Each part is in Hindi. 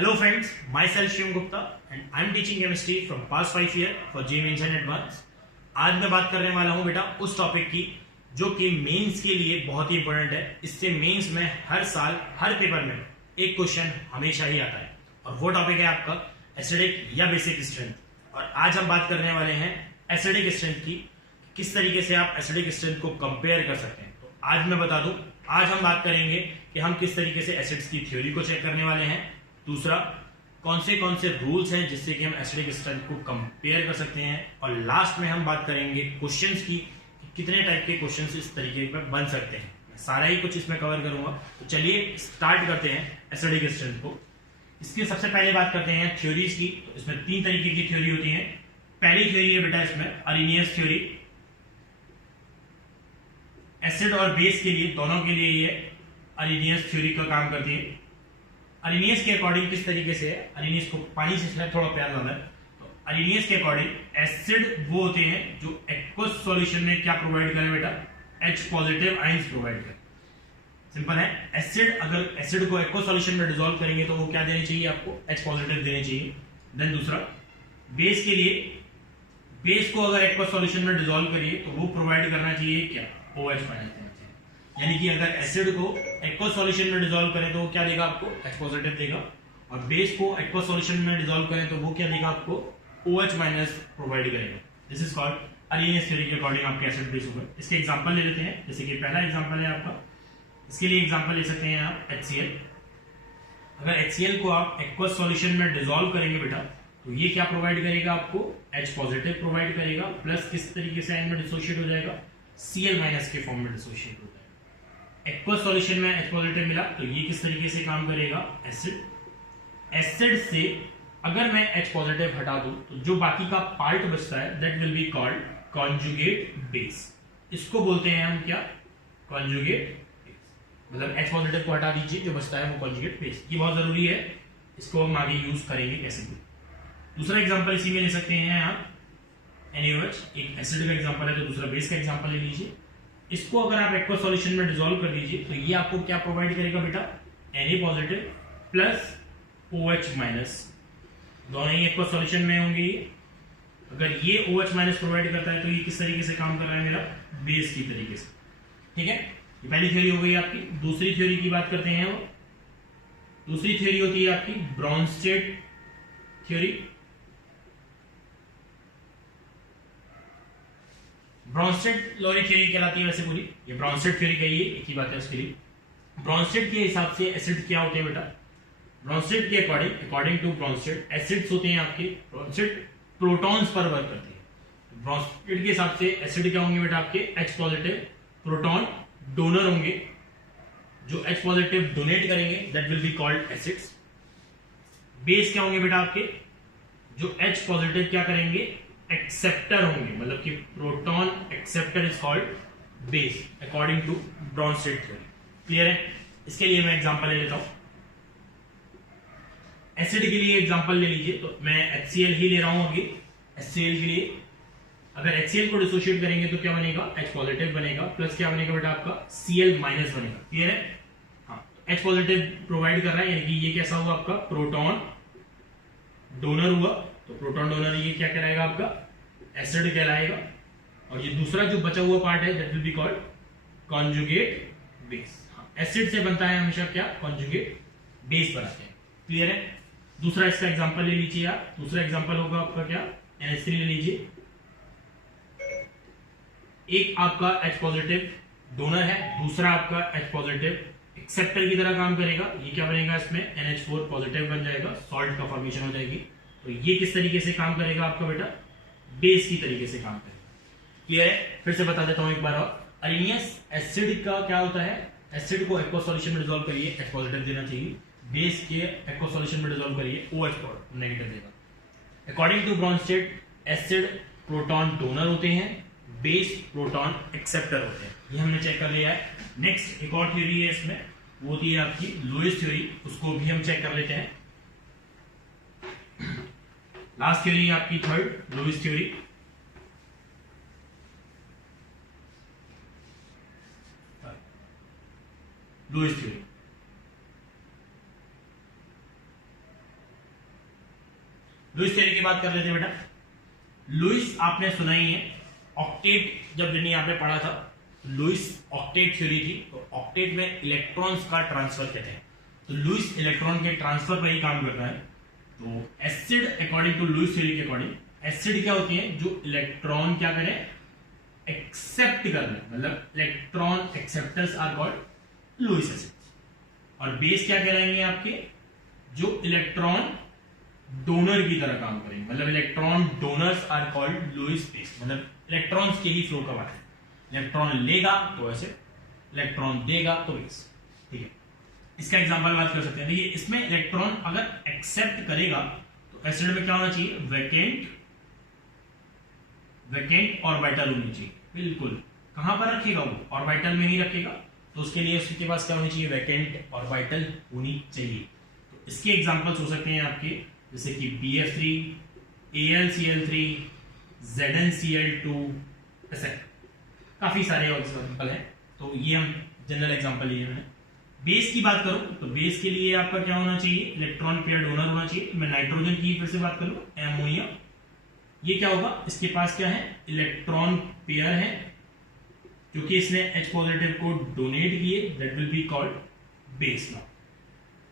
Hello friends, myself Shivam Gupta and I am teaching chemistry from past 5 years for JEE Mains and Advanced। आज मैं बात करने वाला हूं बेटा उस टॉपिक की जो कि मेंस के लिए बहुत ही इंपॉर्टेंट है। इससे मेंस में हर साल हर पेपर में एक क्वेश्चन हमेशा ही आता है और वो टॉपिक है आपका एसिडिक या बेसिक स्ट्रेंथ। और आज हम बात करने वाले हैं एसिडिक स्ट्रेंथ की, किस तरीके से आप एसिडिक स्ट्रेंथ को कंपेयर कर सकते हैं। तो आज मैं बता दूं, आज हम बात करेंगे कि हम किस तरीके से एसिड्स की थ्योरी को चेक करने वाले हैं। दूसरा, कौन से रूल्स हैं जिससे कि हम एसिडिक स्ट्रेंथ को कंपेयर कर सकते हैं। और लास्ट में हम बात करेंगे क्वेश्चंस की, कितने टाइप के क्वेश्चंस इस तरीके पे बन सकते हैं। मैं सारा ही कुछ इसमें कवर करूंगा। तो चलिए स्टार्ट करते हैं एसिडिक स्ट्रेंथ को। इसकी सबसे पहले बात करते हैं थ्योरीज की। तो इसमें 3 तरीके की थ्योरी होती है। पहली थ्योरी है बेटा इसमें अरेनियस थ्योरी। एसिड और बेस के लिए, दोनों के लिए ये अरेनियस थ्योरी का काम करती है। अरेनियस के अकॉर्डिंग किस तरीके से है, अरेनियस को पानी से शायद थोड़ा प्यार लाना है। तो अरेनियस के अकॉर्डिंग एसिड वो होते हैं जो एक्वस सॉल्यूशन में क्या प्रोवाइड करें बेटा, H पॉजिटिव आयंस प्रोवाइड करें। सिंपल है, एसिड अगर एसिड को एक्वस सॉल्यूशन में डिसॉल्व करेंगे तो वो क्या देनी चाहिए आपको, H पॉजिटिव देनी चाहिए। देन दूसरा, बेस के लिए, बेस को अगर एक्वस सॉल्यूशन में डिसॉल्व करिए तो वो प्रोवाइड करना चाहिए क्या, OH माइनस। यानी कि अगर एसिड को एक्वस सॉल्यूशन में डिसॉल्व करें तो वो क्या देगा आपको, H पॉजिटिव देगा। और बेस को एक्वस सॉल्यूशन में डिसॉल्व करें तो वो क्या देगा आपको, OH माइनस प्रोवाइड करेगा। This is called Arrhenius theory के अकॉर्डिंग आपके एसिड बेस होगा। इसके एग्जांपल ले लेते हैं। जैसे कि पहला एग्जांपल है आपका, इसके लिए एग्जांपल ले सकते हैं आप HCl। अगर HCl को आप एक्वस सॉल्यूशन में डिसॉल्व करेंगे बेटा तो ये क्या प्रोवाइड करेगा आपको, H पॉजिटिव प्रोवाइड करेगा। प्लस किस तरीके से आयन में डिसोशिएट हो जाएगा, Cl माइनस के फॉर्म में डिसोशिएट हो जाएगा। एक्वस सॉल्यूशन में H पॉजिटिव मिला तो ये किस तरीके से काम करेगा, एसिड से अगर मैं H पॉजिटिव हटा दूं तो जो बाकी का पार्ट बचता है that will be called conjugate base. इसको बोलते हैं हम क्या, कॉन्जुगेट बेस। मतलब H पॉजिटिव को हटा दीजिए, जो बचता है वो कॉन्जुगेट बेस। ये बहुत जरूरी है, इसको हम आगे यूज करेंगे कैसे भी। दूसरा एग्जांपल इसी में ले सकते हैं आप NaOH। एक एसिड का एग्जांपल है तो दूसरा बेस का एग्जांपल ले लीजिए। इसको अगर आप एक्वस सॉल्यूशन में डिसॉल्व कर दीजिए तो ये आपको क्या प्रोवाइड करेगा बेटा, Na positive plus OH minus. दोनों ही एक्वस सॉल्यूशन में होंगे। अगर ये OH माइनस प्रोवाइड करता है तो ये किस तरीके से काम कर रहा है मेरा, बेस की तरीके से। ठीक है, ये पहली थ्योरी हो गई आपकी। दूसरी थ्योरी की बात करते हैं। वो दूसरी थ्योरी होती है आपकी Brønsted theory. Bronsted Lowry theory कहलाती है वैसे पूरी। ये ब्रॉन्स्टेड थ्योरी का ही एक ही बात है उसके लिए। ब्रॉन्स्टेड के हिसाब से एसिड क्या होते हैं बेटा, ब्रॉन्स्टेड के अकॉर्डिंग टू ब्रॉन्स्टेड एसिड्स होते हैं आपके, ब्रॉन्स्टेड प्रोटॉन्स पर वर्क करते हैं। ब्रॉन्स्टेड के हिसाब से एसिड क्या होंगे बेटा आपके, H पॉजिटिव प्रोटॉन डोनर होंगे। जो H पॉजिटिव डोनेट करेंगे that will be called acids. Base क्या होंगे बेटा आपके, जो H पॉजिटिव क्या करेंगे, एक्सेप्टर होंगे। मतलब कि proton acceptor is called base according to Bronsted theory. Clear है। इसके लिए मैं एग्जांपल ले लेता हूं। एसिड के लिए एग्जांपल ले लीजिए तो मैं HCl ही ले रहा हूं अभी। HCl के लिए अगर HCl को डिसोशिएट करेंगे तो क्या बनेगा, H पॉजिटिव बनेगा प्लस क्या बनेगा बेटा आपका, Cl माइनस बनेगा। क्लियर है। हाँ, H पॉजिटिव प्रोवाइड कर रहा है, यानी कि ये कैसा हुआ आपका, प्रोटॉन डोनर हुआ। तो प्रोटॉन डोनर ये क्या कहलाएगा आपका, एसिड कहलाएगा। और ये दूसरा जो बचा हुआ पार्ट है that will be called conjugate base. Acid से बनता है हमेशा क्या, कॉन्जुगेट बेस बनाते हैं। क्लियर है। दूसरा इसका एग्जांपल ले लीजिए आप। दूसरा एग्जांपल होगा आपका क्या, NH3 ले लीजिए। एक आपका H पॉजिटिव डोनर है, दूसरा आपका H पॉजिटिव एक्सेप्टर की तरह काम करेगा। ये क्या बनेगा, इसमें NH4 पॉजिटिव बन जाएगा, सॉल्ट का फॉर्मेशन हो जाएगी। तो ये किस तरीके से काम करेगा आपका बेटा, बेस की तरीके से काम करेगा। क्लियर है। फिर से बता देता हूं एक बार और। अरेनियस एसिड का क्या होता है, एसिड को एक्वस सॉल्यूशन में डिसॉल्व करिए H पॉजिटिव देना चाहिए, बेस के एक्वस सॉल्यूशन में डिसॉल्व करिए OH नेगेटिव देगा। According to Bronsted acid proton donor होते हैं, बेस प्रोटॉन एक्सेप्टर होते हैं। ये हमने चेक कर लिया है। नेक्स्ट एक और थ्योरी है इसमें, वो होती है आपकी लुईस थ्योरी। उसको भी हम चेक कर लेते हैं। लास्ट थ्योरी है आपकी third, Lewis theory. Lewis theory Lewis theory की बात कर लेते हैं बेटा। लुईस आपने सुना ही है, ऑक्टेट जब मैंने यहाँ पे पढ़ा था, लुईस ऑक्टेट थ्योरी थी। तो ऑक्टेट में इलेक्ट्रॉन्स का ट्रांसफर कहते हैं, तो लुईस इलेक्ट्रॉन के ट्रांसफर पर ही काम करता है। तो acid according to Lewis theory के अकॉर्डिंग, एसिड क्या होती है, जो इलेक्ट्रॉन क्या करें, एक्सेप्ट कर ले, मतलब electron acceptors are called Lewis acid. और बेस क्या कहलाएंगे आपके, जो इलेक्ट्रॉन डोनर की तरह काम करेंगे, मतलब electron donors are called Lewis base, मतलब इलेक्ट्रॉन्स के ही फ्लो का बात है। इलेक्ट्रॉन लेगा तो ऐसे, इलेक्ट्रॉन देगा तो बेस, ठीक है। इसका एग्जांपल बात कर सकते हैं। देखिए इसमें इलेक्ट्रॉन अगर एक्सेप्ट करेगा तो एसिड में क्या होना चाहिए, वैकेंट ऑर्बिटल होनी चाहिए, बिल्कुल। कहां पर रखेगा वो, ऑर्बिटल में ही रखेगा, तो उसके लिए उसके पास क्या होनी चाहिए, वैकेंट ऑर्बिटल होनी चाहिए। तो इसके एग्जांपल्स हो सकते हैं आपके, जैसे कि BF3, AlCl3, ZnCl2, ऐसे काफी सारे एग्जांपल हैं। तो ये हम जनरल एग्जांपल लिए हैं। बेस की बात करूं तो बेस के लिए आपका क्या होना चाहिए, इलेक्ट्रॉन पेयर डोनर होना चाहिए। मैं नाइट्रोजन की फिर से बात करूं, एमोनिया, ये क्या होगा, इसके पास क्या है, इलेक्ट्रॉन पेयर है, क्योंकि इसने H पॉजिटिव को डोनेट किए, that will be called base now.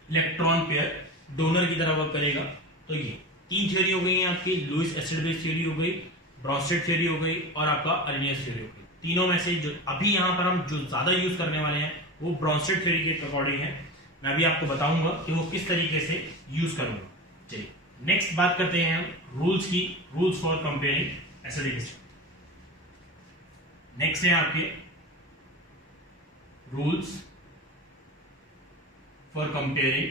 Electron pair donor की तरह वर्क करेगा। तो ये तीन थ्योरी हो गई है आपकी, लुईस एसिड बेस थ्योरी हो गई, ब्रॉन्स्टेड थ्योरी हो गई, और आपका अरेनियस थ्योरी हो गई। तीनों में से जो अभी यहां पर हम जो ज्यादा यूज करने वाले हैं वो ब्रॉन्स्टेड थ्योरी के अकॉर्डिंग है। मैं अभी आपको बताऊंगा कि वो किस तरीके से यूज करूंगा। चलिए नेक्स्ट बात करते हैं हम रूल्स की, rules for comparing acidic acid. Next है आपके rules for comparing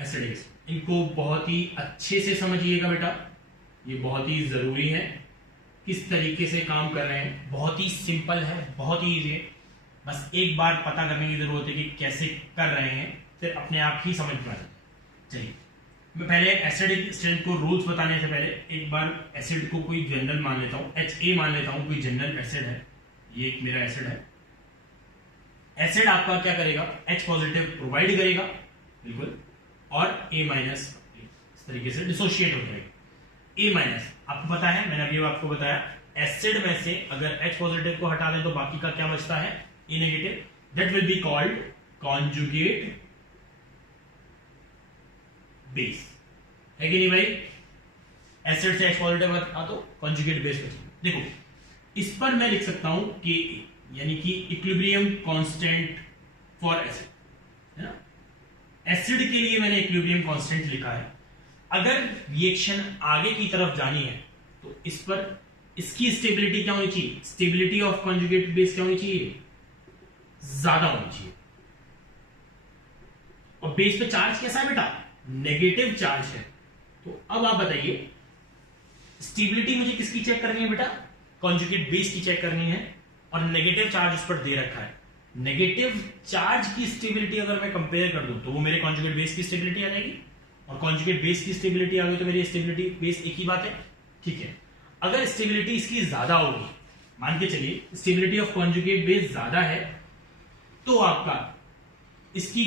acidic acid. इनको बहुत ही अच्छे से समझिएगा बेटा, ये बहुत ही जरूरी है। किस तरीके से काम कर रहे हैं, बहुत ही सिंपल है, बहुत ही इजी है। बस एक बार पता करने की जरूरत है कि कैसे कर रहे हैं, फिर अपने आप ही समझ में आ जाता है। चलिए मैं पहले एसिडिक एसिड को रूल्स बताने से पहले एक बार एसिड को कोई जनरल मान लेता हूं, HA मान लेता हूं, कोई जनरल एसिड है, ये एक मेरा एसिड है। एसिड आपका क्या करेगा, H पॉजिटिव प्रोवाइड करेगा, बिल्कुल, और A माइनस इस तरीके से डिसोशिएट हो जाएगा। A माइनस आपको पता है, मैंने अभी आपको बताया, एसिड में से अगर H पॉजिटिव को हटा दें तो बाकी का क्या बचता है, A negative, that will be called conjugate base, है कि नहीं भाई। एसिड से H पॉजिटिव हटा दो, कॉन्जुगेट बेस बचेगा। देखो इस पर मैं लिख सकता हूं कि यानी कि इक्विलिब्रियम कांस्टेंट फॉर एसिड, है ना। एसिड के लिए मैंने इक्विलिब्रियम कांस्टेंट लिखा है। अगर रिएक्शन आगे की तरफ जानी है तो इस पर इसकी स्टेबिलिटी क्या होनी चाहिए, स्टेबिलिटी ऑफ कॉन्जुगेट बेस क्या होनी चाहिए, ज्यादा होनी चाहिए। और बेस पे चार्ज कैसा है बेटा, नेगेटिव चार्ज है। तो अब आप बताइए स्टेबिलिटी मुझे किसकी चेक करनी है बेटा, कॉन्जुगेट बेस की चेक करनी है, और नेगेटिव चार्ज उस पर दे रखा है। नेगेटिव चार्ज की स्टेबिलिटी अगर मैं कंपेयर कर दूं तो वो मेरे कॉन्जुगेट बेस की स्टेबिलिटी आ जाएगी, और कॉन्जुगेट बेस की स्टेबिलिटी आ गई तो मेरी स्टेबिलिटी बेस एक ही बात है, ठीक है। अगर स्टेबिलिटी इसकी ज्यादा होगी, मान के चलिए स्टेबिलिटी ऑफ कॉन्जुगेट बेस ज्यादा है, तो आपका इसकी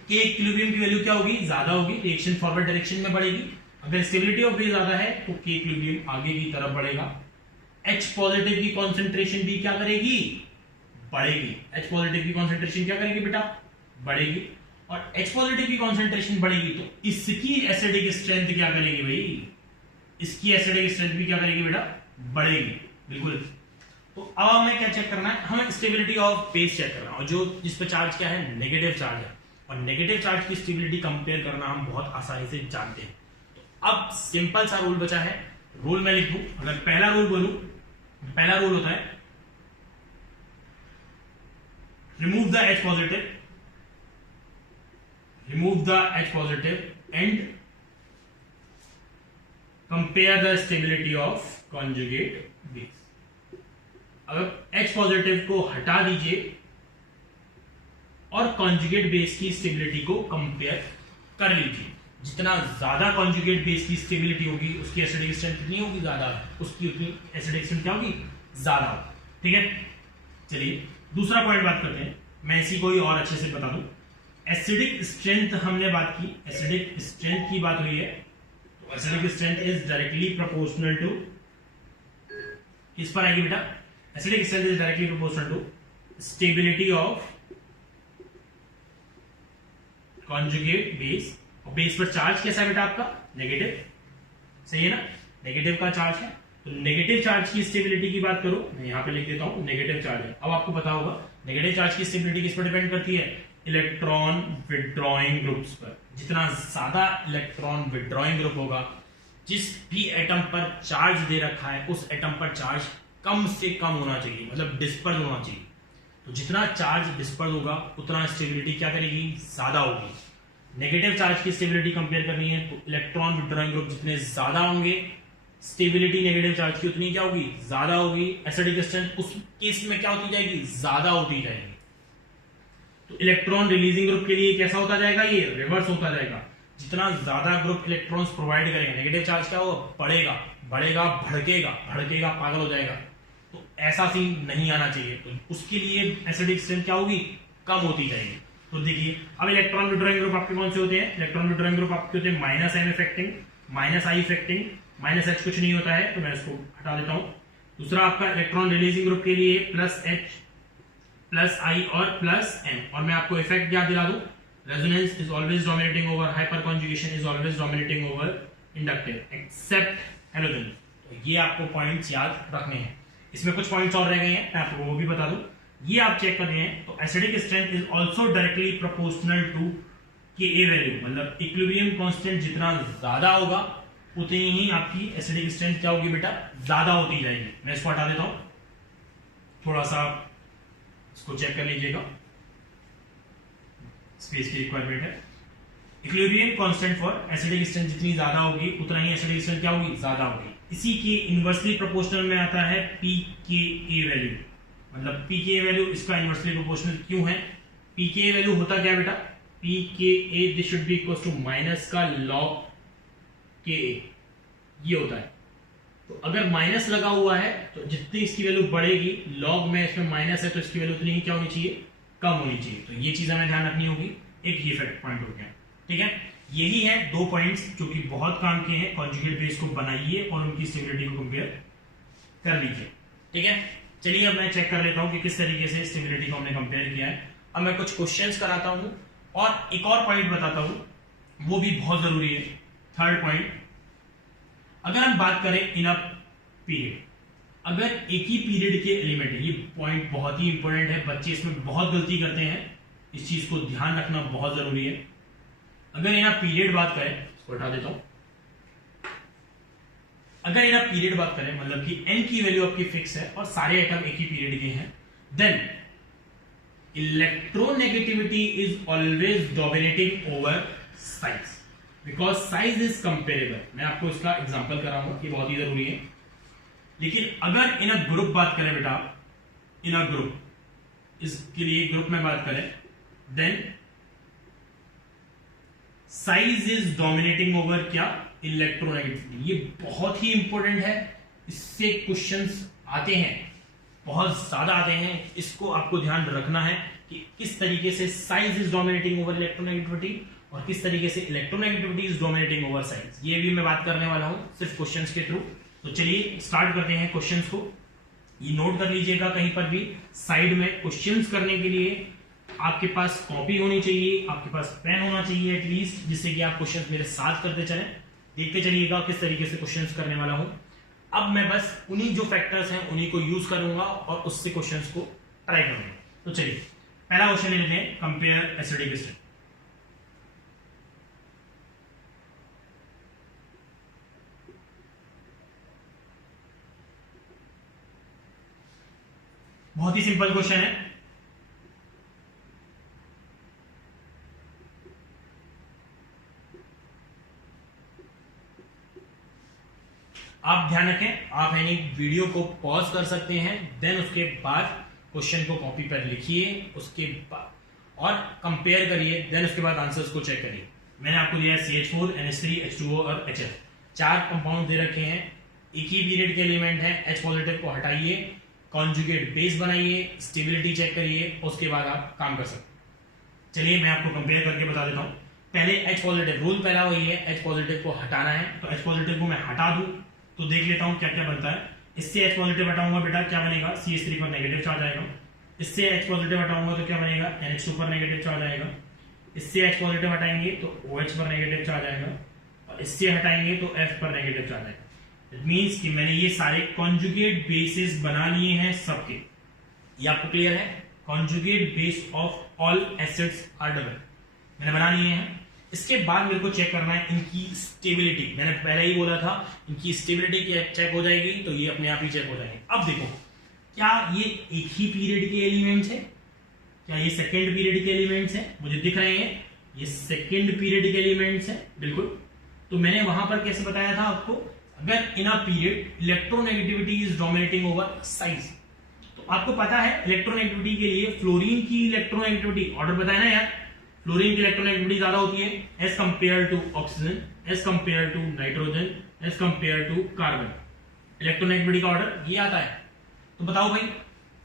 के इक्विलिब्रियम की वैल्यू क्या होगी, ज्यादा होगी, रिएक्शन फॉरवर्ड डायरेक्शन में बढ़ेगी। अगर स्टेबिलिटी ऑफ बेस ज्यादा है तो के इक्विलिब्रियम आगे की तरफ बढ़ेगा। H पॉजिटिव की कॉन्सेंट्रेशन भी क्या करेगी, बढ़ेगी। H पॉजिटिव की कॉन्सेंट्रेशन क्या करेगी बेटा, बढ़ेगी। और H पॉजिटिव की कॉन्सेंट्रेशन बढ़ेगी तो इसकी एसिडिक स्ट्रेंथ क्या करेगी भाई, इसकी एसिडिक स्ट्रेंथ भी क्या करेगी बेटा, बढ़ेगी, बिल्कुल। तो अब हमें क्या चेक करना है, हमें स्टेबिलिटी ऑफ बेस चेक करना है, और जो जिस पे चार्ज क्या है, नेगेटिव चार्ज है, और नेगेटिव चार्ज की स्टेबिलिटी कंपेयर करना हम बहुत आसानी से जानते हैं। तो अब सिंपल सा रूल बचा है, रूल मैं लिख दूं, अगर पहला रूल बोलूं, पहला रूल होता है remove the H positive, remove the H positive and compare the stability of conjugate base। अगर H पॉजिटिव को हटा दीजिए और कॉन्जुगेट बेस की स्टेबिलिटी को कंपेयर कर लीजिए। जितना ज्यादा कॉन्जुगेट बेस की स्टेबिलिटी होगी उसकी एसिडिक स्ट्रेंथ कितनी होगी, ज्यादा, उसकी उतनी एसिडिक स्ट्रेंथ क्या होगी, ज्यादा होगी, ठीक है। चलिए दूसरा पॉइंट बात करते हैं, मैं इसी को ही और अच्छे से बता दूं। एसिडिक स्ट्रेंथ हमने बात की, एसिडिक स्ट्रेंथ की बात हुई है, तो acidic strength is directly proportional to, किस पर आएगी बेटा, acidic strength is directly proportional to stability of conjugate base. और बेस पर चार्ज कैसा है बेटा आपका, नेगेटिव, सही है ना, नेगेटिव का चार्ज है, तो नेगेटिव चार्ज की स्टेबिलिटी की बात करो, मैं यहां पे लिख देता हूं नेगेटिव चार्ज है। अब आपको पता होगा नेगेटिव चार्ज की स्टेबिलिटी किस पर डिपेंड करती है, इलेक्ट्रॉन विड्रॉइंग ग्रुप्स पर। जितना ज्यादा इलेक्ट्रॉन विड्रॉइंग ग्रुप होगा, जिस भी एटम पर चार्ज दे रखा है उस एटम पर चार्ज कम से कम होना चाहिए, मतलब डिस्पर्स होना चाहिए। तो जितना चार्ज डिस्पर्स होगा उतना स्टेबिलिटी क्या करेगी, ज्यादा होगी। नेगेटिव चार्ज की स्टेबिलिटी कंपेयर करनी है तो इलेक्ट्रॉन विड्रॉइंग ग्रुप जितने ज्यादा होंगे, स्टेबिलिटी नेगेटिव चार्ज की उतनी क्या होगी, ज्यादा होगी। एसिडिक स्ट्रेंथ उस केस में क्या होती जाएगी, ज्यादा होती जाएगी। तो इलेक्ट्रॉन रिलीजिंग ग्रुप के लिए कैसा होता जाएगा, ये रिवर्स होता जाएगा। जितना ज्यादा ग्रुप इलेक्ट्रॉन्स प्रोवाइड करेगा, नेगेटिव चार्ज क्या होगा, बढ़ेगा, बढ़ेगा, भड़केगा, भड़केगा, पागल हो जाएगा। तो ऐसा सीन नहीं आना चाहिए, तो उसके लिए एसिडिक स्ट्रेंथ क्या होगी, कम होती जाएगी। तो देखिए अब इलेक्ट्रॉन विड्रॉइंग ग्रुप आपके कौन से होते हैं, इलेक्ट्रॉन विड्रॉइंग ग्रुप आपके होते हैं माइनस एम इफेक्टिंग, माइनस आई इफेक्टिंग, माइनस एच कुछ नहीं होता है तो मैं इसको हटा देता हूं। दूसरा आपका इलेक्ट्रॉन रिलीजिंग ग्रुप के लिए प्लस एच, प्लस आई और प्लस एन। और मैं आपको इफेक्ट याद दिला दूं, resonance is always dominating over, hyperconjugation is always dominating over inductive except halogen. तो ये आपको पॉइंट्स याद रखने हैं। इसमें कुछ पॉइंट्स और रह गए हैं, मैं आपको वो भी बता दूं, ये आप चेक कर रहे हैं। तो acidic strength is also directly proportional to K A value, मतलब इक्विलिब्रियम कांस्टेंट जितना ज्यादा होगा उतनी ही आपकी एसिडिक स्ट्रेंथ क्या होगी बेटा, ज्यादा होती जाएगी। मैं इसको हटा देता हूं, थोड़ा सा इसको चेक कर लीजिएगा, स्पेस की रिक्वायरमेंट है। Equilibrium constant for acidic strength जितनी ज्यादा होगी उतना ही एसिडिक स्ट्रेंथ क्या होगी, ज्यादा होगी। इसी के इनवर्सली प्रोपोर्शनल में आता है पी के ए वैल्यू, मतलब पी के वैल्यू इसका इनवर्सली प्रोपोर्शनल क्यों है, पी के वैल्यू होता क्या बेटा, P K A this should be equal to minus का लॉग के ए, ये होता है। तो अगर माइनस लगा हुआ है तो जितनी इसकी वैल्यू बढ़ेगी, लॉग में इसमें माइनस है तो इसकी वैल्यू उतनी ही क्या होनी चाहिए, कम होनी चाहिए। तो ये चीज हमें ध्यान रखनी होगी। एक ही इफेक्ट पॉइंट हो गया, ठीक है। यही है दो पॉइंट्स जो कि बहुत काम के हैं। कॉन्जुगेट बेस को बनाइए और उनकी स्टेबिलिटी को कंपेयर कर लीजिए, ठीक है। चलिए अब मैं चेक कर लेता हूं कि किस तरीके से स्टेबिलिटी को हमने कंपेयर किया है। अब मैं कुछ क्वेश्चंस कराता हूं और एक और पॉइंट बताता हूं, वो भी बहुत जरूरी है। थर्ड पॉइंट, अगर हम बात करें इन अ पीरियड, अगर एक ही पीरियड के एलिमेंट है, ये पॉइंट बहुत ही इंपॉर्टेंट है, बच्चे इसमें बहुत गलती करते हैं, इस चीज को ध्यान रखना बहुत जरूरी है। अगर इन अ पीरियड बात करें, इसको हटा देता हूं, अगर इन पीरियड बात करें, मतलब कि n की वैल्यू आपकी फिक्स है और सारे आइटम एक ही पीरियड के हैं, then electronegativity is always dominating over size, because size is comparable. मैं आपको इसका एग्जांपल कराऊंगा, ये बहुत ही जरूरी है। लेकिन अगर इन ग्रुप बात करें बेटा, इन ग्रुप, इसके लिए ग्रुप में बात करें, then size is dominating over क्या, इलेक्ट्रोनेगेटिविटी। ये बहुत ही इंपॉर्टेंट है, इससे क्वेश्चंस आते हैं, बहुत ज्यादा आते हैं। इसको आपको ध्यान रखना है कि किस तरीके से size is dominating over electronegativity और किस तरीके से electronegativity is dominating over size. ये भी मैं बात करने वाला हूं सिर्फ क्वेश्चंस के थ्रू। तो चलिए स्टार्ट करते हैं क्वेश्चंस को। ये नोट कर लीजिएगा कहीं पर भी, साइड में क्वेश्चंस करने के लिए आपके पास कॉपी होनी चाहिए, आपके पास पेन होना चाहिए एटलीस्ट, जिससे कि आप क्वेश्चंस मेरे साथ करते चलें, देखते चलिएगा किस तरीके से क्वेश्चंस करने वाला हूं। अब मैं बस उन्हीं जो फैक्टर्स हैं उन्हीं को यूज करूंगा और उससे क्वेश्चंस को ट्राई करूंगा। तो चलिए पहला क्वेश्चन ले लेते हैं, कंपेयर एसिडिक स्ट्रेंथ। बहुत ही सिंपल क्वेश्चन है। आप ध्यान रखें, आप यानी वीडियो को पॉज कर सकते हैं, देन उसके बाद क्वेश्चन को कॉपी पर लिखिए, उसके बाद और कंपेयर करिए, देन उसके बाद आंसर्स को चेक करिए। मैंने आपको दिया है CH4, NH3, H2O और HF, 4 कंपाउंड दे रखे हैं, एक ही पीरियड के एलिमेंट है। H पॉजिटिव को हटाइए, कॉन्जुगेट बेस बनाइए, स्टेबिलिटी चेक करिए, उसके बाद आप काम कर सकते हैं। चलिए मैं आपको कंपेयर करके बता देता हूँ। पहले H पॉजिटिव, रूल पहला वही है, H पॉजिटिव को हटाना है, तो H पॉजिटिव को मैं हटा दूं तो देख लेता हूँ क्या क्या बनता है। इससे H पॉजिटिव हटाऊंगा बेटा, क्या बनेगा, CH3 पर नेगेटिव चार्ज आएगा। इससे H पॉजिटिव हटाऊंगा तो क्या बनेगा, NH2 पर नेगेटिव चार्ज आएगा। इससे H पॉजिटिव हटाएंगे तो OH पर नेगेटिव चार्ज आएगा, और इससे हटाएंगे तो F पर नेगेटिव चार्ज आएगा। इट मींस कि मैंने ये सारे कॉन्जुगेट बेसिस बना लिए हैं सबके। ये आपको क्लियर है, conjugate base of all acids are double मैंने बना लिए हैं। इसके बाद मेरे को चेक करना है इनकी स्टेबिलिटी। मैंने पहले ही बोला था इनकी स्टेबिलिटी चेक हो जाएगी तो ये अपने आप ही चेक हो जाएंगे। अब देखो, क्या ये एक ही पीरियड के एलिमेंट्स है, क्या ये सेकेंड पीरियड के एलिमेंट्स हैं, मुझे दिख रहे हैं ये सेकेंड पीरियड के एलिमेंट्स हैं बिल्कुल। तो मैंने वहां पर कैसे बताया था आपको, अगर in a period electronegativity is dominating over size, तो आपको पता है इलेक्ट्रोनेगेटिविटी के लिए फ्लोरीन की इलेक्ट्रोनेगेटिविटी ऑर्डर बताया ना यार, फ्लोरीन की इलेक्ट्रोनेगेटिविटी ज्यादा होती है as compare to oxygen, as compare to nitrogen, as compare to carbon. Electronegativity का ऑर्डर ये आता है। तो बताओ भाई,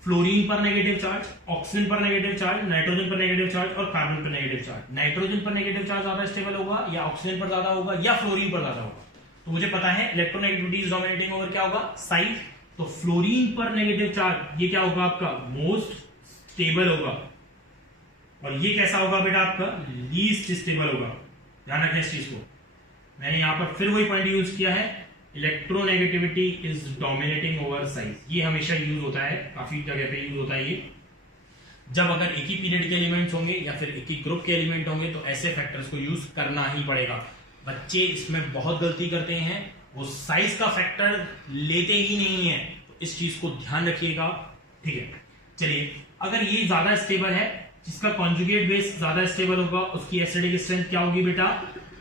फ्लोरीन पर नेगेटिव चार्ज, ऑक्सीजन पर नेगेटिव चार्ज, नाइट्रोजन पर नेगेटिव चार्ज और कार्बन पर नेगेटिव चार्ज, नाइट्रोजन पर नेगेटिव चार्ज ज्यादा स्टेबल होगा या ऑक्सीजन पर ज्यादा होगा या फ्लोरीन पर ज्यादा होगा। तो मुझे पता है इलेक्ट्रोनेगेटिविटी इज डोमिनेटिंग ओवर क्या होगा, साइज। तो फ्लोरीन पर नेगेटिव चार्ज ये क्या होगा आपका, मोस्ट स्टेबल होगा, और ये कैसा होगा बेटा आपका, लीस्ट स्टेबल होगा। ध्यान रखें इस चीज को। मैंने यहां पर फिर वही पॉइंट यूज किया है, electronegativity is dominating over size. ये हमेशा यूज होता है, काफी जगह पे यूज होता है ये, जब अगर एक ही पीरियड के एलिमेंट्स होंगे या फिर एक ही ग्रुप के एलिमेंट होंगे तो ऐसे फैक्टर्स को यूज करना ही पड़ेगा। बच्चे इसमें बहुत गलती करते हैं, वो साइज का फैक्टर लेते ही नहीं है, तो इस चीज को ध्यान रखिएगा, ठीक है। चलिए, अगर ये ज्यादा स्टेबल है, जिसका कॉन्जुगेट बेस ज्यादा स्टेबल होगा, उसकी एसिडिक स्ट्रेंथ क्या होगी बेटा,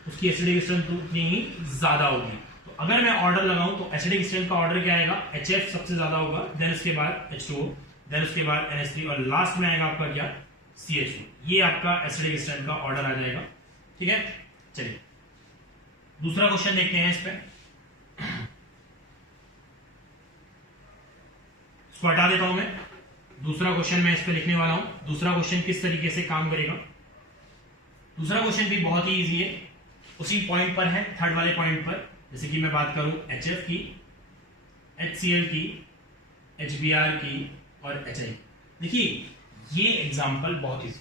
उसकी एसिडिक स्ट्रेंथ उतनी ही ज्यादा होगी। तो अगर मैं ऑर्डर लगाऊं तो एसिडिक स्ट्रेंथ का ऑर्डर क्या आएगा, HF सबसे ज्यादा होगा, देन उसके बाद H2O, देन उसके बाद NH3 और लास्ट में आएगा आपका क्या, CH2। ये आपका एसिडिक स्ट्रेंथ का ऑर्डर आ जाएगा, ठीक है। चलिए दूसरा क्वेश्चन देखते हैं इस पे, इसको हटा देता हूं मैं। दूसरा क्वेश्चन मैं इस पे लिखने वाला हूं। दूसरा क्वेश्चन किस तरीके से काम करेगा, दूसरा क्वेश्चन भी बहुत ही इजी है, उसी पॉइंट पर है, थर्ड वाले पॉइंट पर। जैसे कि मैं बात करूं HF की, HCl की, HBr की और HI। देखिए ये एग्जाम्पल बहुत इजी,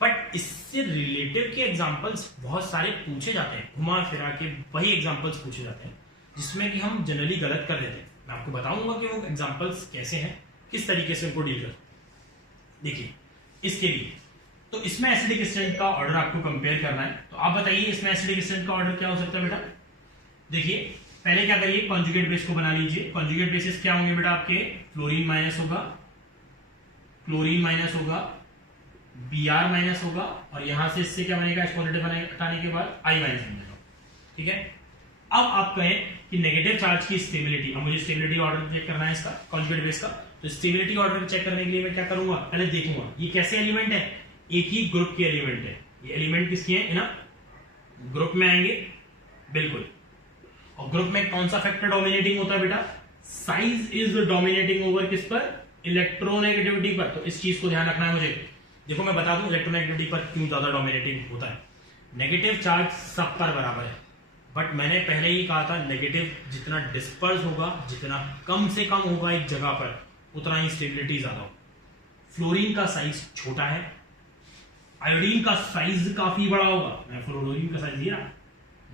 बट इससे रिलेटिव के एग्जाम्पल्स बहुत सारे पूछे जाते हैं, घुमा फिरा के वही एग्जाम्पल्स पूछे जाते हैं जिसमें कि हम जनरली गलत कर देते हैं। मैं आपको बताऊंगा कि वो एग्जाम्पल्स कैसे हैं, किस तरीके से उनको डील कर। देखिए इसके लिए तो इसमें एसिडिक स्ट्रेंथ का ऑर्डर आपको कंपेयर करना है, तो आप बताइए इसमें एसिडिक स्ट्रेंथ का ऑर्डर क्या हो सकता है बेटा। देखिए पहले क्या करिए, कॉन्जुगेट बेस को बना लीजिए। कॉन्जुगेट बेसिस क्या होंगे बेटा आपके, फ्लोरीन माइनस होगा, क्लोरीन माइनस होगा, Br माइनस होगा, और यहां से इससे क्या बनेगा, H पॉजिटिव हटाने के बाद I माइनस बनेगा, ठीक है। अब आप कहें कि नेगेटिव चार्ज की स्टेबिलिटी, अब मुझे स्टेबिलिटी ऑर्डर चेक करना है इसका, कॉन्जुगेट बेस का। तो स्टेबिलिटी ऑर्डर चेक करने के लिए मैं क्या करूंगा, पहले देखूंगा ये कैसे एलिमेंट है, एक ही ग्रुप के एलिमेंट है। ये एलिमेंट किसके हैं ना, ग्रुप में आएंगे बिल्कुल। और ग्रुप में कौन सा फैक्टर डोमिनेटिंग होता है बेटा, साइज इज डोमिनेटिंग ओवर किस पर, इलेक्ट्रोनेगेटिविटी पर। तो इस चीज को ध्यान रखना है मुझे। देखो मैं बता दूं इलेक्ट्रोनेगेटिविटी पर क्यों ज्यादा डोमिनेटिंग होता है। नेगेटिव चार्ज सब पर बराबर है, बट मैंने पहले ही कहा था नेगेटिव जितना डिस्पर्स होगा, जितना कम से कम होगा एक जगह पर, उतना ही स्टेबिलिटी ज्यादा होगा। फ्लोरीन का साइज छोटा है, आयोडीन का साइज काफी बड़ा होगा। मैं फ्लोरीन का साइज ये रहा,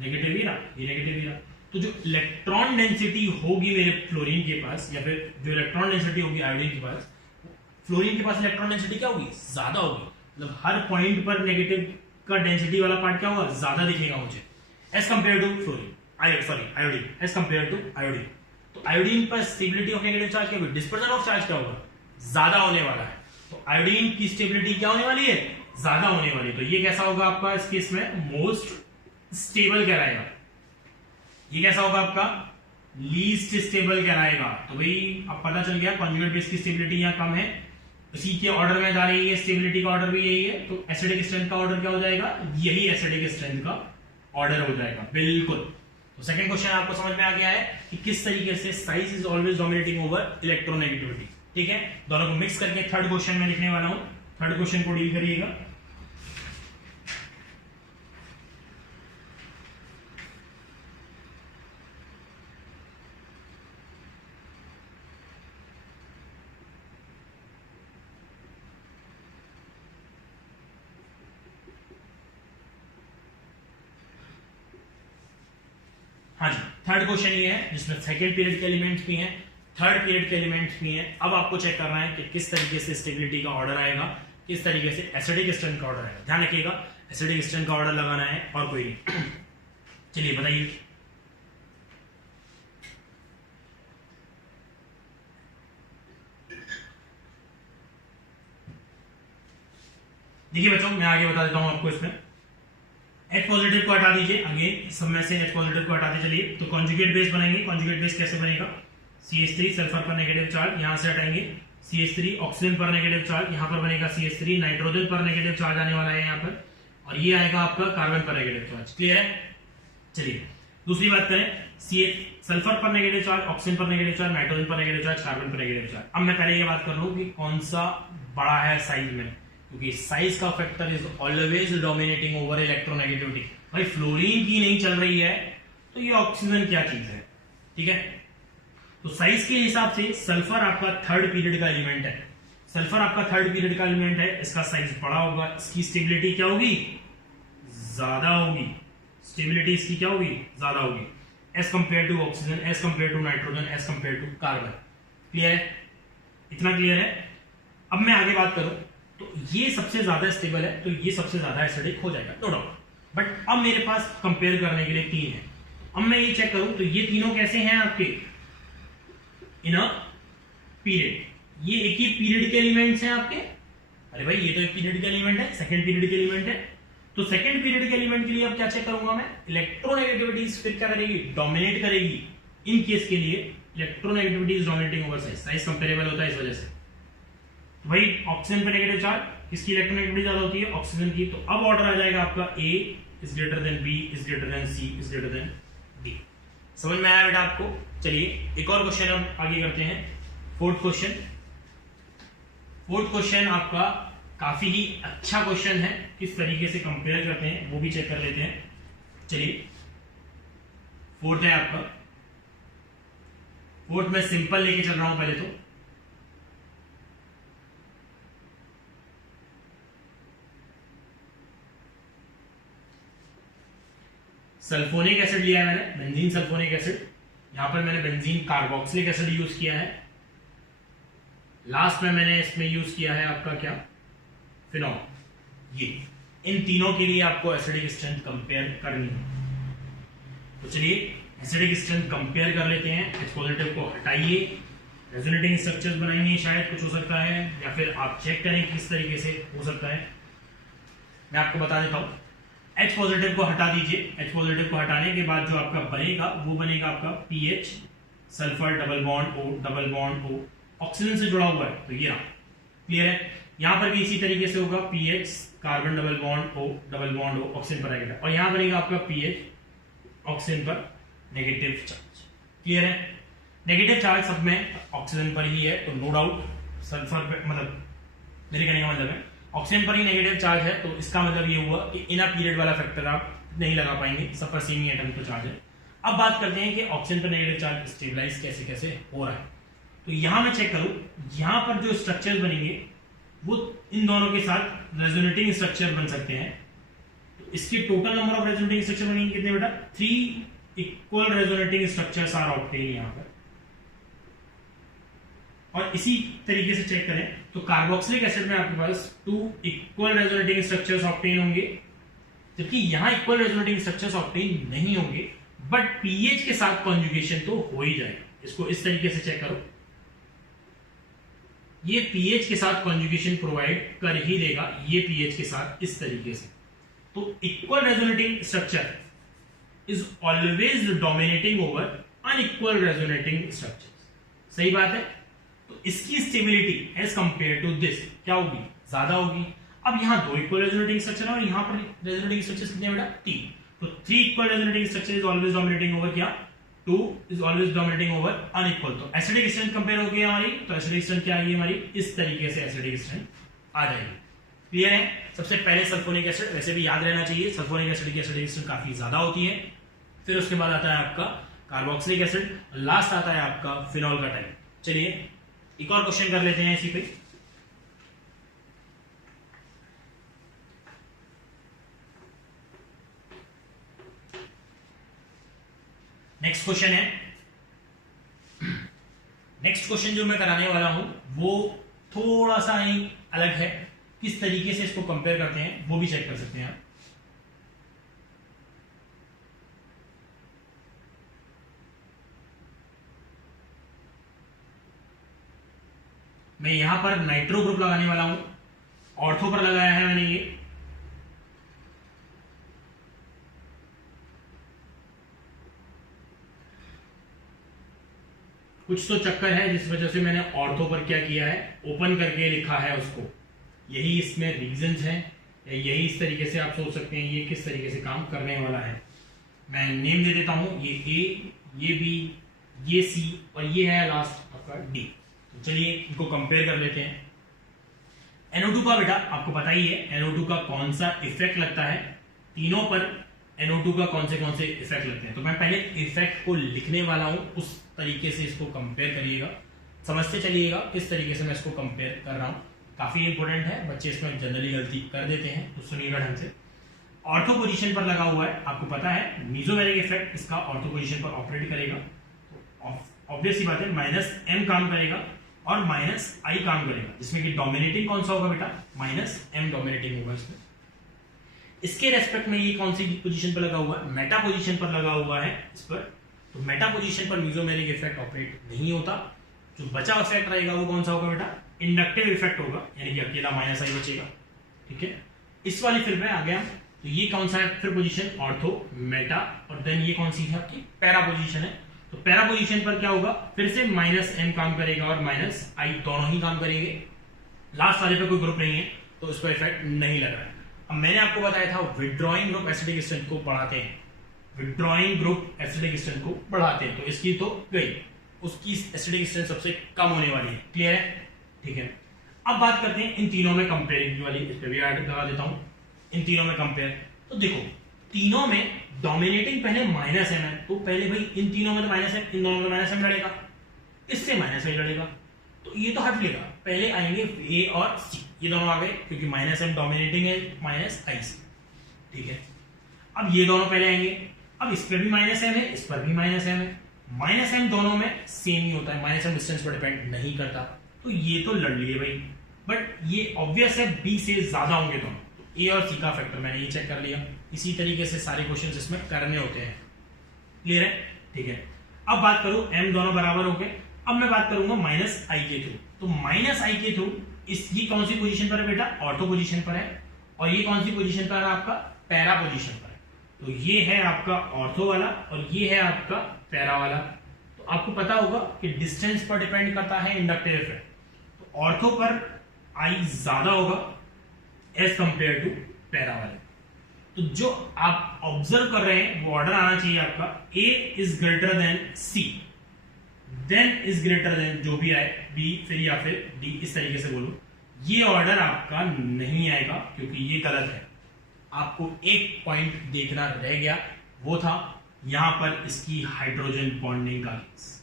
नेगेटिव ही रहा, ये नेगेटिव ही रहा। तो जो इलेक्ट्रॉन डेंसिटी होगी मेरे फ्लोरीन के पास, या फिर जो इलेक्ट्रॉन डेंसिटी होगी आयोडीन के पास, फ्लोरीन के पास इलेक्ट्रॉन डेंसिटी क्या होगी, ज्यादा होगी। मतलब हर पॉइंट पर नेगेटिव का डेंसिटी वाला पार्ट क्या होगा, ज्यादा दिखेगा मुझे as compare to fluorine, iodine, as compare to iodine. तो आयोडीन पर स्टेबिलिटी ऑफ नेगेटिव चार्ज क्या होगी, डिस्पर्जन ऑफ चार्ज क्या होगा, ज्यादा होने वाला है। तो आयोडीन की स्टेबिलिटी क्या होने वाली है, ज्यादा होने वाली है। तो ये कैसा होगा आपका इस केस में, मोस्ट स्टेबल कहलाएगा। ये कैसा होगा आपका, लीस्ट स्टेबल कहलाएगा। तो भाई अब पता चल गया कॉन्जुगेट बेस की स्टेबिलिटी यहाँ कम है, इसी के ऑर्डर में जा रही है, स्टेबिलिटी का ऑर्डर भी यही है। तो एसिडिक स्ट्रेंथ का ऑर्डर क्या हो जाएगा, यही एसिडिक स्ट्रेंथ का ऑर्डर हो जाएगा बिल्कुल। तो सेकंड क्वेश्चन आपको समझ में आ गया है कि किस तरीके से size is always dominating over electronegativity, ठीक है। दोनों को मिक्स करके थर्ड क्वेश्चन में लिखने वाला हूं। थर्ड क्वेश्चन को डील करिएगा। हाँ जी, थर्ड क्वेश्चन ये है जिसमें सेकंड पीरियड के एलिमेंट्स भी हैं, थर्ड पीरियड के एलिमेंट्स भी हैं। अब आपको चेक करना है कि किस तरीके से स्टेबिलिटी का ऑर्डर आएगा, किस तरीके से एसिडिक स्ट्रेंथ का ऑर्डर आएगा। ध्यान रखिएगा, एसिडिक स्ट्रेंथ का ऑर्डर लगाना है और कोई नहीं। चलिए बताइए। देखिए बच्चों, मैं आगे बता देता हूं आपको। इसमें H पॉजिटिव को हटा दीजिए, अगेन सब में से H पॉजिटिव को हटाते चलिए। तो कॉन्जुगेट बेस बनाएंगे। कॉन्जुगेट बेस कैसे बनेगा? CH3 सल्फर पर नेगेटिव चार्ज, यहां से हटाएंगे CH3, ऑक्सीजन पर नेगेटिव चार्ज, यहां पर बनेगा CH3, नाइट्रोजन पर नेगेटिव चार्ज आने वाला है यहां पर, और ये आएगा आपका कार्बन पर नेगेटिव चार्ज। क्लियर है? चलिए दूसरी बात करें, सल्फर पर नेगेटिव चार्ज, ऑक्सीजन पर नेगेटिव चार्ज, नाइट्रोजन पर नेगेटिव चार्ज, कार्बन पर नेगेटिव चार्ज। अब मैं पहले ये बात कर लूं कि कौन सा बड़ा है साइज में, क्योंकि साइज का factor is always dominating over electronegativity. भाई फ्लोरीन की नहीं चल रही है तो ये ऑक्सीजन क्या चीज है? ठीक है, तो साइज के हिसाब से सल्फर आपका थर्ड पीरियड का एलिमेंट है। सल्फर आपका थर्ड पीरियड का एलिमेंट है, इसका साइज बड़ा होगा, इसकी स्टेबिलिटी क्या होगी? ज्यादा होगी। स्टेबिलिटी इसकी क्या होगी? ज्यादा होगी as compare to oxygen, as compare to nitrogen, as compare to carbon. Clear है? इतना क्लियर है? अब मैं आगे बात करूं तो ये सबसे ज्यादा स्टेबल है, तो ये सबसे ज्यादा एसिडिक हो जाएगा, नो डाउट। बट अब मेरे पास कंपेयर करने के लिए तीन है। अब मैं ये चेक करूं तो ये तीनों कैसे हैं आपके इन अ पीरियड। ये एक ही पीरियड के एलिमेंट्स हैं आपके। अरे भाई ये तो एक पीरियड के एलिमेंट है, सेकंड पीरियड के एलिमेंट है। तो सेकंड पीरियड के एलिमेंट के लिए अब क्या चेक करूंगा मैं? इलेक्ट्रोनेगेटिविटी फिर क्या करेगी? डोमिनेट करेगी। इन केस के लिए electronegativity is dominating over size, size comparable होता है इस वजह से। वही ऑक्सीजन पे नेगेटिव चार्ज, किसकी इलेक्ट्रोनेगेटिविटी ज्यादा होती है? ऑक्सीजन की। तो अब ऑर्डर आ जाएगा आपका A is greater then B is greater than C is greater then D। समझ में आया बेटा आपको? चलिए एक और क्वेश्चन हम आगे करते हैं, फोर्थ क्वेश्चन। फोर्थ क्वेश्चन आपका काफी ही अच्छा क्वेश्चन है, किस तरीके से कंपेयर करते हैं वो भी चेक कर लेते हैं। चलिए फोर्थ है आपका। फोर्थ में सिंपल लेके चल रहा हूं पहले तो। सल्फोनिक एसिड लिया है मैंने, बेंजीन सल्फोनिक एसिड। यहां पर मैंने बेंजीन कार्बोक्सिलिक एसिड यूज किया है। लास्ट में मैंने इसमें यूज किया है आपका क्या? फिनॉल। ये इन तीनों के लिए आपको एसिडिक स्ट्रेंथ कंपेयर करनी है। तो चलिए एसिडिक स्ट्रेंथ कंपेयर कर लेते हैं। H पॉजिटिव को हटाइए, रेजोनेटिंग स्ट्रक्चर्स बनाएंगे, शायद कुछ हो सकता है, या फिर आप चेक करें किस तरीके से हो सकता है। मैं आपको बता देता हूं। H पॉजिटिव को हटा दीजिए। H पॉजिटिव को हटाने के बाद जो आपका बनेगा वो बनेगा आपका PH, sulphur double bond O, double bond O, oxygen से जुड़ा हुआ है तो ये रहा। क्लियर है? यहां पर भी इसी तरीके से होगा, PH carbon double bond O, double bond O, oxygen पर नेगेटिव, और यहां बनेगा आपका PH ऑक्सीजन पर नेगेटिव चार्ज। क्लियर है? नेगेटिव चार्ज सब में ऑक्सीजन पर ही है, तो नो डाउट सल्फर पे, मतलब मेरे कहने का मतलब है ऑक्सीजन पर ही नेगेटिव चार्ज है, तो इसका मतलब ये हुआ कि इन पीरियड वाला फैक्टर आप नहीं लगा पाएंगे, सब पर सेम ही एटम पर चार्ज है। अब बात करते हैं कि ऑक्सीजन पर नेगेटिव चार्ज स्टेबलाइज कैसे कैसे हो रहा है। तो यहां मैं चेक करूं, यहां पर जो स्ट्रक्चर बनेंगे वो इन दोनों के साथ रेजोनेटिंग स्ट्रक्चर बन सकते हैं। तो इसके total number of resonating structure बनेंगे कितने बेटा? 3 equal resonating structures are obtain यहां पर। और इसी तरीके से चेक करें तो कार्बोक्सिलिक एसिड में आपके पास 2 इक्वल रेजोनेटिंग स्ट्रक्चर्स ऑब्टेन होंगे, जबकि यहां इक्वल रेजोनेटिंग स्ट्रक्चर्स ऑब्टेन नहीं होंगे, बट पीएच के साथ कॉन्जुगेशन तो हो ही जाएगा। इसको इस तरीके से चेक करो, ये पीएच के साथ कॉन्जुगेशन प्रोवाइड कर ही देगा, ये पीएच के साथ इस तरीके से। तो equal resonating structure is always dominating over unequal resonating structure. सही बात है? तो इसकी stability as compare to this क्या होगी? ज्यादा होगी। अब यहां 2 इक्वल रेजोनेटिंग स्ट्रक्चर और यहां पर रेजोनेटिंग स्ट्रक्चर्स कितने बेटा? 3। तो 3 equal resonating structure is always dominating over क्या? 2 is always dominating over unequal. तो एसिडिक स्ट्रेंथ कंपेयर हो गई हमारी, तो एसिडिक स्ट्रेंथ क्या आएगी हमारी? इस तरीके से एसिडिक स्ट्रेंथ आ जाएगी। क्लियर है? सबसे पहले सल्फोनिक एसिड, वैसे भी याद रहना चाहिए सल्फोनिक एसिड की एसिडिक स्ट्रेंथ काफी ज्यादा होती है। फिर उसके बाद आता है आपका कार्बोक्सिलिक एसिड, लास्ट आता है आपका फिनॉल का टाइप। चलिए एक और क्वेश्चन कर लेते हैं इसी पे। क्वेश्चन है, नेक्स्ट क्वेश्चन जो मैं कराने वाला हूं वो थोड़ा सा ही अलग है। किस तरीके से इसको कंपेयर करते हैं वो भी चेक कर सकते हैं आप। मैं यहां पर नाइट्रो ग्रुप लगाने वाला हूं, ऑर्थो पर लगाया है मैंने ये। कुछ तो चक्कर है जिस वजह से मैंने ऑर्थो पर क्या किया है, ओपन करके लिखा है उसको। यही इसमें रीजंस हैं, या यही इस तरीके से आप सोच सकते हैं ये किस तरीके से काम करने वाला है। मैं नेम दे देता हूं, ये ए, ये बी, ये सी और ये है लास्ट आपका डी। तो चलिए इनको कंपेयर कर लेते हैं। NO2 का बेटा आपको पता ही है NO2 का कौन सा इफेक्ट लगता है, तीनों पर NO2 का कौन से इफेक्ट लगते हैं। तो मैं पहले इफेक्ट को लिखने वाला हूं, उस तरीके से इसको कंपेयर करिएगा, समझते चलिएगा किस तरीके से मैं इसको कंपेयर कर रहा हूं। काफी इंपॉर्टेंट है, बच्चे इसमें जनरली गलती कर देते हैं, तो सुनिएगा ढंग से। ऑर्थो पोजीशन पर लगा हुआ है, आपको पता है मीजोमेरिक इफेक्ट इसका ऑर्थो पोजीशन पर ऑपरेट करेगा। ऑब्वियस सी बात है -m काम करेगा और -i काम करेगा, जिसमें कि डोमिनेटिंग कौन सा होगा बेटा, -m डोमिनेटिंग होगा इसमें। इसके रेस्पेक्ट में ये कौन सी पोजीशन पर लगा हुआ है, मेटा पोजीशन पर लगा हुआ है इस पर। तो मेटा पोजीशन पर मीजोमेरिक इफेक्ट ऑपरेट नहीं होता। जो बचा इफेक्ट रहेगा वो कौन सा होगा बेटा, इंडक्टिव इफेक्ट होगा, यानी कि अकेला -i बचेगा। ठीक है, इस वाली फिर में आ गया। तो ये कौन सा है फिर पोजीशन, ऑर्थो, मेटा, और देन ये कौन सी है आपकी पैरा पोजीशन है। तो पैरा पोजीशन पर क्या होगा, फिर से -m काम करेगा और -i दोनों ही काम करेंगे। लास्ट वाले पे कोई ग्रुप नहीं है तो उस पर इफेक्ट नहीं लग रहा है। अब मैंने आपको बताया था विड्रॉइंग ग्रुप एसिडिक स्ट्रेंथ को बढ़ाते हैं, विड्रॉइंग ग्रुप एसिडिक स्ट्रेंथ को बढ़ाते हैं। तो इसकी तो गई, उसकी एसिडिक स्ट्रेंथ सबसे कम होने वाली है। क्लियर है, ठीक है। अब बात करते हैं इन तीनों में कंपेयरिंग वाली, इस पे भी ऐड लगा देता हूं, इन तीनों में कंपेयर। तो देखो तीनों में डोमिनेटिंग पहले -m है, तो पहले भाई इन तीनों में तो -m, इन दोनों में -m लड़ेगा, इससे -i लड़ेगा, तो ये तो हट लेगा। पहले आएंगे A और C, ये दोनों आ गए क्योंकि -m डोमिनेटिंग है -i से। ठीक है, अब ये दोनों पहले आएंगे। अब इस पर भी -m है, इस पर भी -m है। -m दोनों में सेम ही होता है, -m डिस्टेंस पर डिपेंड नहीं करता, तो ये तो लड़ लिए भाई। बट ये ऑब्वियस है B से ज्यादा होंगे दोनों, तो A और C का फैक्टर मैंने ये चेक कर लिया। इसी तरीके से सारे क्वेश्चन इसमें करने होते हैं। क्लियर है, ठीक है। अब बात करूं m दोनों बराबर हो गए, अब मैं बात करूंगा -i के थ्रू। तो -i के थ्रू ये कौन सी पोजीशन पर है बेटा, ऑर्थो पोजीशन पर है, और ये कौन सी पोजीशन पर है आपका, पैरा पोजीशन पर है। तो ये है आपका ऑर्थो वाला और ये है आपका पैरा वाला। तो आपको पता होगा कि डिस्टेंस पर डिपेंड करता है इंडक्टिव इफेक्ट। तो ऑर्थो पर i ज्यादा होगा एज कंपेयर टू पैरा वाले। तो जो आप ऑब्जर्व कर रहे हैं वो ऑर्डर आना चाहिए आपका A is greater than C, then is greater than जो भी आए B फिर या फिर D, इस तरीके से बोलो। ये ऑर्डर आपका नहीं आएगा क्योंकि ये गलत है। आपको एक पॉइंट देखना रह गया, वो था यहां पर इसकी हाइड्रोजन बॉन्डिंग का केस।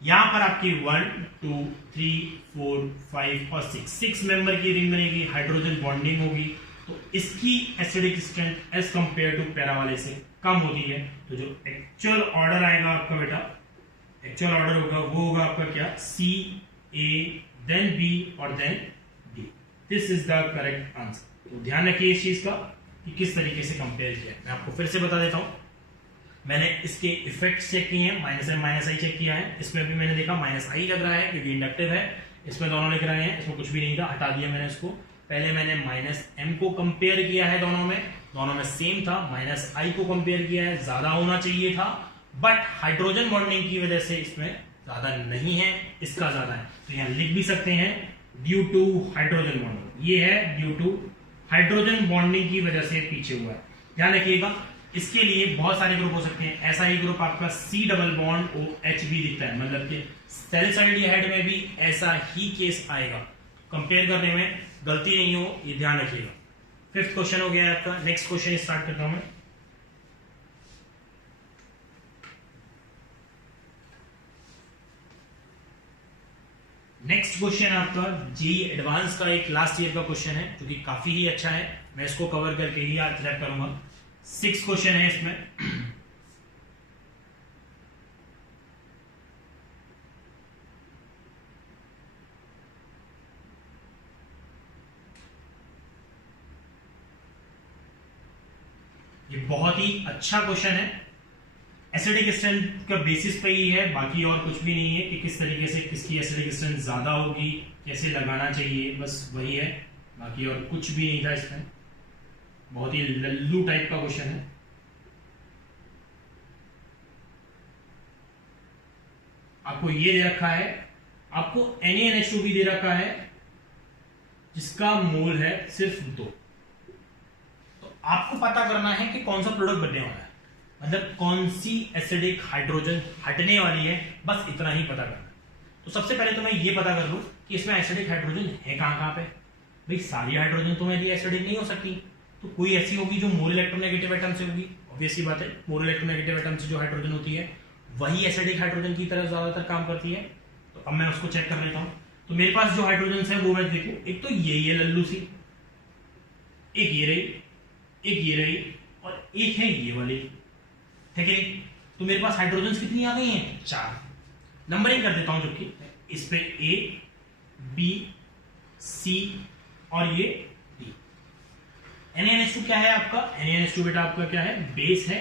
यहां पर आपकी 1 2 3 4 5 और 6 मेंबर की रिंग बनेगी, हाइड्रोजन बॉन्डिंग होगी, तो इसकी acidic strength as compare to para वाले से कम होती है। तो जो एक्चुअल ऑर्डर आएगा आपका बेटा, एक्चुअल ऑर्डर होगा वो होगा आपका क्या, C A देन B और then D। This is the correct answer. तो ध्यान रखिए इस चीज का कि किस तरीके से कंपेयर किया। मैं आपको फिर से बता देता हूं, मैंने इसके इफेक्ट्स चेक किए हैं, -m -i चेक किया है। इसमें भी मैंने देखा -i लग रहा है क्योंकि इंडक्टिव है, इसमें दोनों लिख रहे हैं, इसमें कुछ भी नहीं था, हटा दिया मैंने इसको। पहले मैंने -m को कंपेयर किया है, दोनों में सेम था, -i को कंपेयर किया है, ज्यादा होना चाहिए था, बट हाइड्रोजन बॉन्डिंग की वजह से इसमें ज्यादा नहीं है, इसका ज्यादा है। तो यहां लिख भी सकते हैं ड्यू टू हाइड्रोजन बॉन्डिंग, ये है ड्यू टू हाइड्रोजन बॉन्डिंग की वजह से पीछे हुआ है। ध्यान रखिएगा, इसके लिए बहुत सारे ग्रुप हो सकते हैं। ऐसा ही ग्रुप आपका C डबल बॉन्ड OH भी दिखता है, मतलब कि सैलिसाइल्डिहाइड में भी ऐसा ही केस आएगा। कंपेयर करने में गलती नहीं हो, ये ध्यान रखिएगा। 5th क्वेश्चन हो गया है आपका। नेक्स्ट क्वेश्चन स्टार्ट करता हूं मैं। नेक्स्ट क्वेश्चन आपका JEE एडवांस का एक लास्ट ईयर का क्वेश्चन है जो कि काफी ही अच्छा है। मैं इसको कवर करके ही आज रैप करूंगा। 6 क्वेश्चन है इसमें। ये बहुत ही अच्छा क्वेश्चन है, एसिडिक स्ट्रेंथ का बेसिस पे ही है, बाकी और कुछ भी नहीं है कि किस तरीके से किसकी एसिडिक स्ट्रेंथ ज्यादा होगी, कैसे लगाना चाहिए, बस वही है, बाकी और कुछ भी नहीं था इसमें। बहुत ही लल्लू टाइप का क्वेश्चन है। आपको ये दे रखा है, आपको NaNH2 भी दे रखा है जिसका मोल है सिर्फ 2। तो आपको पता करना है कि कौन सा प्रोडक्ट बनने वाला है, मतलब कौन सी एसिडिक हाइड्रोजन हटने वाली है, बस इतना ही पता करना। तो सबसे पहले तो मैं ये पता कर लूं कि इसमें एसिडिक हाइड्रोजन है कहां पे। भाई सारी हाइड्रोजन तो मेरी एसिडिक नहीं हो सकती, तो कोई ऐसी होगी जो मोर इलेक्ट्रोनेगेटिव एटम से होगी। ऑब्वियस सी बात है, मोर इलेक्ट्रोनेगेटिव एटम से जो हाइड्रोजन होती है वही एसिडिक हाइड्रोजन की तरह ज्यादातर काम करती है। तो अब मैं उसको चेक कर लेता हूं। तो मेरे पास जो हाइड्रोजन है वो मैं देखूं, एक तो ये लल्लू सी, एक ये रही, एक ये रही, और एक है ये वाली, ठीक है। तो मेरे पास हाइड्रोजन कितनी आ गई हैं? 4। नंबरिंग कर देता हूं, जबकि इस पे A, B, C और ये D। NaNH2 क्या है आपका? NaNH2 बेटा आपका क्या है? बेस है,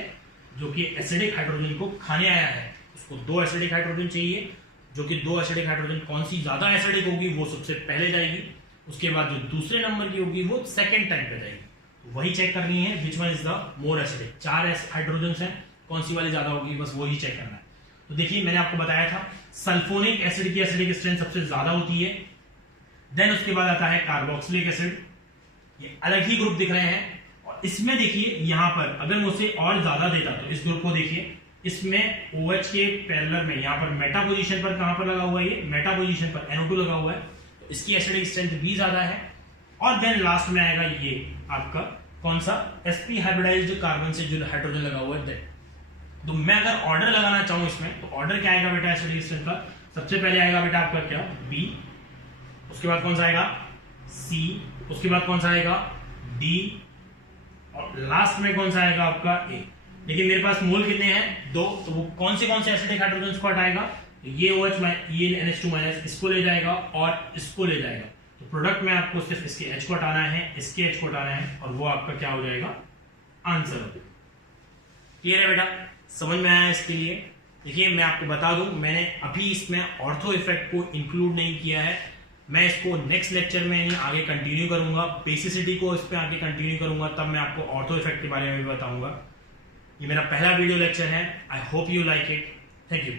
जो कि एसिडिक हाइड्रोजन को खाने आया है। उसको 2 एसिडिक हाइड्रोजन चाहिए, जो कि 2 एसिडिक हाइड्रोजन कौन सी ज्यादा एसिडिक होगी वो सबसे पहले जाएगी, उसके बाद जो दूसरे नंबर की होगी वो सेकंड टाइम पे जाएगी। तो वही चेक करनी है which one is the more acidic. 4 hydrogen है, कौन सी वाली ज्यादा होगी, बस वही चेक करना है। तो देखिए मैंने आपको बताया था सल्फोनिक एसिड की एसिडिक स्ट्रेंथ सबसे ज्यादा होती है। देन उसके बाद आता है कार्बोक्सिलिक एसिड, ये अलग ही ग्रुप दिख रहे हैं। और इसमें देखिए यहां पर अगर मुझसे और ज्यादा देता तो इस ग्रुप को देखिए, इसमें OH के पैरेलल में यहां पर मेटा पोजीशन पर कहां पर लगा हुआ है, ये मेटा पोजीशन पर NO2 लगा हुआ है, तो इसकी एसिडिक स्ट्रेंथ भी ज्यादा है। और देन लास्ट में आएगा ये आपका कौन सा, sp हाइब्रिडाइज्ड कार्बन से जो हाइड्रोजन लगा हुआ है। तो मैं अगर ऑर्डर लगाना चाहूं इसमें, तो ऑर्डर क्या आएगा बेटा एसिडिक स्ट्रेंथ का? सबसे पहले आएगा बेटा आपका क्या, B, उसके बाद कौन सा आएगा C, उसके बाद कौन सा आएगा D, और लास्ट में कौन सा आएगा आपका A। लेकिन मेरे पास मोल कितने हैं? 2, तो वो कौन से एसिडिक हाइड्रोजन को हटाएगा? ये OH ये NH2 माइनस इसको ले जाएगा और इसको ले जाएगा। तो प्रोडक्ट में आपको सिर्फ इसके H को हटाना है, इसके H को हटाना है, और वो आपका क्या हो जाएगा, आंसर। क्लियर है बेटा? समझ में आया इसके लिए? देखिए मैं आपको बता दूं, मैंने अभी इसमें ऑर्थो इफेक्ट को इंक्लूड नहीं किया है। मैं इसको नेक्स्ट लेक्चर में आगे कंटिन्यू करूंगा, बेसिसिटी को इस पे आगे कंटिन्यू करूंगा, तब मैं आपको ऑर्थो इफेक्ट के बारे में भी बताऊंगा। ये मेरा पहला वीडियो लेक्चर है। I hope you like it. Thank you.